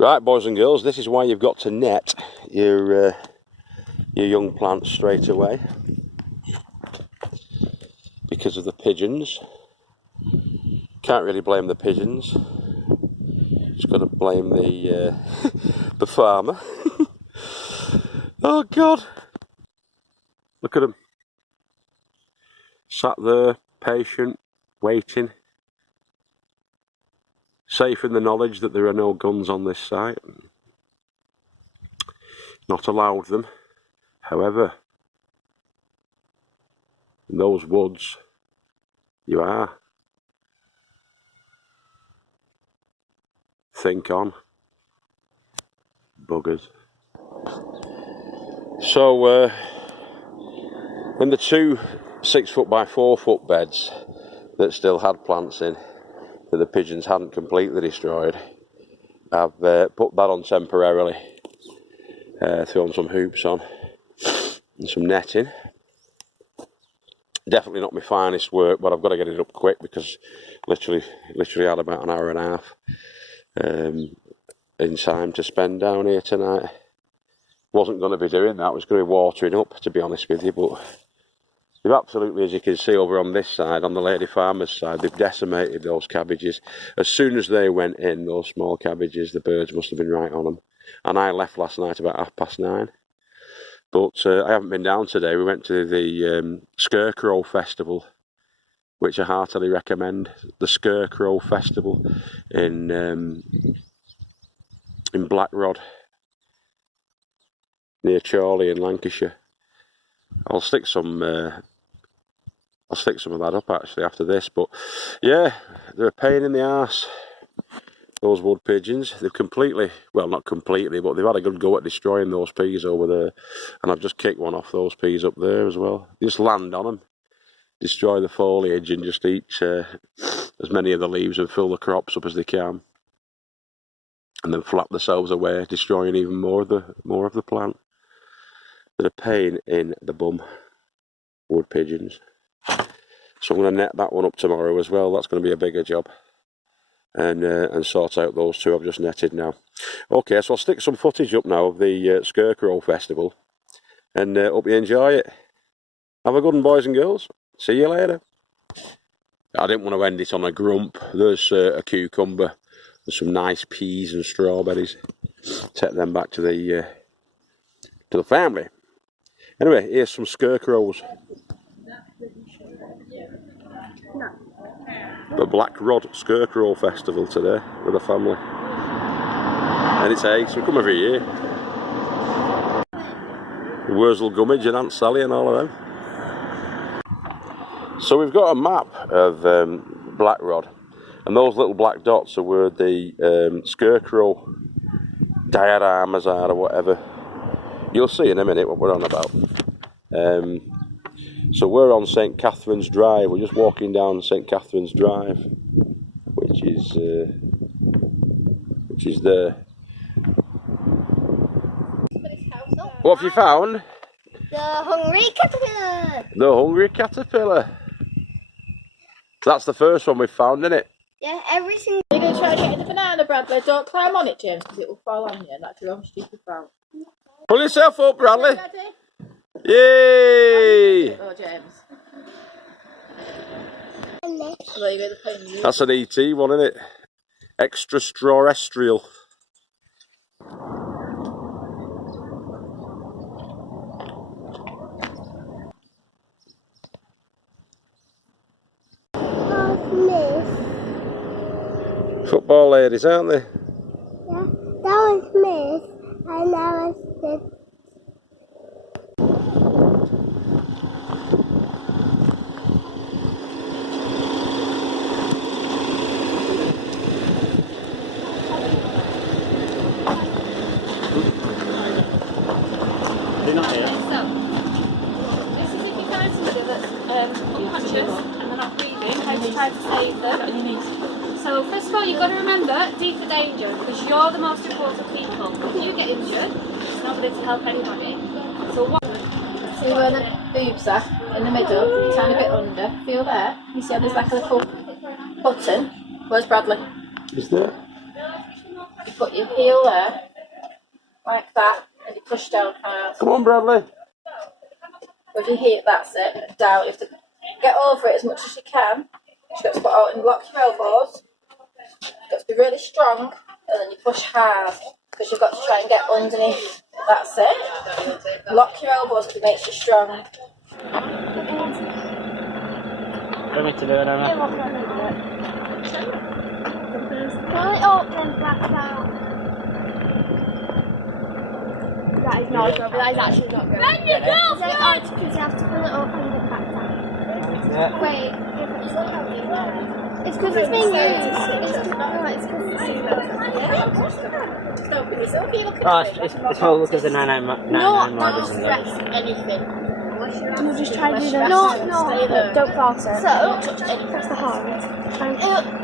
Right, boys and girls, this is why you've got to net your young plants straight away, because of the pigeons. Can't really blame the pigeons. Just got to blame the the farmer. Oh God! Look at them, sat there, patient, waiting, safe in the knowledge that there are no guns on this site. Not allowed them. However, in those woods, you are. Think on. Buggers. So, in the two 6 foot by 4 foot beds that still had plants in, that the pigeons hadn't completely destroyed, I've put that on temporarily, thrown some hoops on and some netting. Definitely not my finest work, but I've got to get it up quick because literally had about an hour and a half in time to spend down here tonight. Wasn't going to be doing that, I was going to be watering up, to be honest with you, but they've absolutely, as you can see over on this side, on the lady farmer's side, they've decimated those cabbages. As soon as they went in, those small cabbages, the birds must have been right on them. And I left last night about 9:30. But I haven't been down today. We went to the SCARECROW festival, which I heartily recommend. The SCARECROW festival in Blackrod, near Chorley in Lancashire. I'll stick some of that up actually after this. But yeah, they're a pain in the arse, those wood pigeons. They've completely, well, not completely, but they've had a good go at destroying those peas over there. And I've just kicked one off those peas up there as well. They just land on them, destroy the foliage, and just eat as many of the leaves and fill the crops up as they can, and then flap themselves away, destroying even more of the plant. They're a pain in the bum, wood pigeons. So I'm going to net that one up tomorrow as well. That's going to be a bigger job. And sort out those two I've just netted now. Okay, so I'll stick some footage up now of the SCARECROW festival, and hope you enjoy it. Have a good one, boys and girls. See you later. I didn't want to end it on a grump. There's a cucumber, there's some nice peas and strawberries. Take them back to the family. Anyway, here's some scarecrows. The Blackrod Scarecrow Festival today with the family. And it's eggs, we come every year. Wurzel Gummidge and Aunt Sally and all of them. So we've got a map of Blackrod, and those little black dots are where the scarecrow dioramas are or whatever. You'll see in a minute what we're on about. So we're on St Catherine's Drive. We're just walking down St Catherine's Drive, which is there. What have you found? The hungry caterpillar. The hungry caterpillar. That's the first one we've found, isn't it? Yeah, every single. You're going to try to get in the banana, Bradley. Don't climb on it, James, because it will fall on you, and that's your own stupid fault. Pull yourself up, Bradley. Ready? Yay! Oh, James. And That's an ET one, isn't it? Extraterrestrial. Football ladies, aren't they? Yeah, that was Miss, and that was the. So, this is if you find somebody that's unconscious and they're not breathing, how to try to save them. So first of all, you've got to remember, D for danger, because you're the most important people. If you get injured, there's nobody to help anybody. So what? See where the boobs are? In the middle, tiny bit under. Feel there? You see how there's like a little button? Where's Bradley? Is there? put your heel there, like that, and you push down hard. Come on, Bradley. With your heel, that's it, and down. You have to get over it as much as you can. You've got to put out and lock your elbows. You've got to be really strong, and then you push hard, because you've got to try and get underneath. That's it. Lock your elbows because it makes you strong. Do you want me to do it, Emma? Pull it up then back down. That is not good, but that is actually not good. Then you go! Because you have to pull it up and then back down. Yeah. Wait, It's because it's being used. It's Oh, it's probably because the 99 riders in there. Anything. we'll just try and do that. No, Don't force it. So, Press the hard.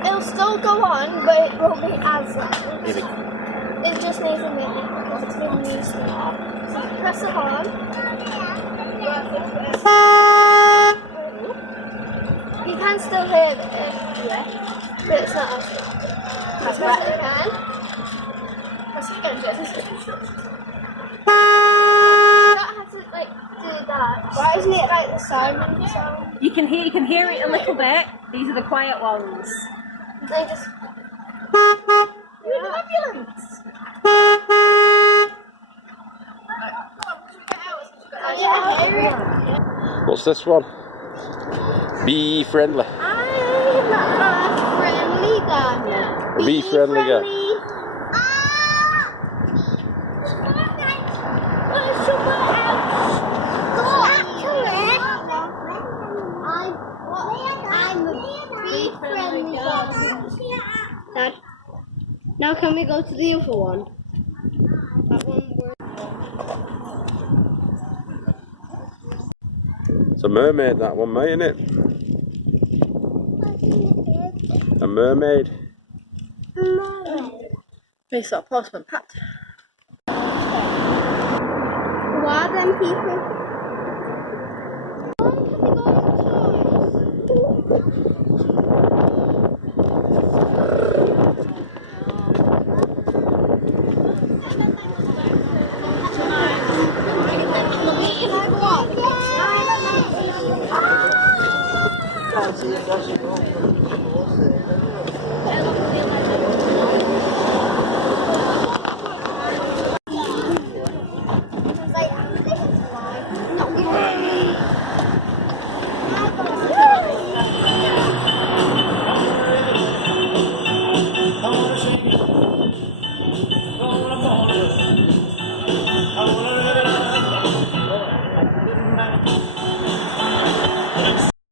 it'll still go on, but it won't be as loud. Maybe. It just needs a minute because it's being used now. So press the horn. You can still hear it, yeah, but it's not as loud. Press it again. Press it again. You don't have to like do that. Why isn't it like the siren sound? You can hear it a little bit. These are the quiet ones. They just. You're an ambulance. What's this one? Be friendly. I'm a friendly gun. Be friendly guy. Dad, now can we go to the other one? That one where... It's a mermaid, that one, mate, isn't it? A mermaid. It's not postman Pat. Who are them people?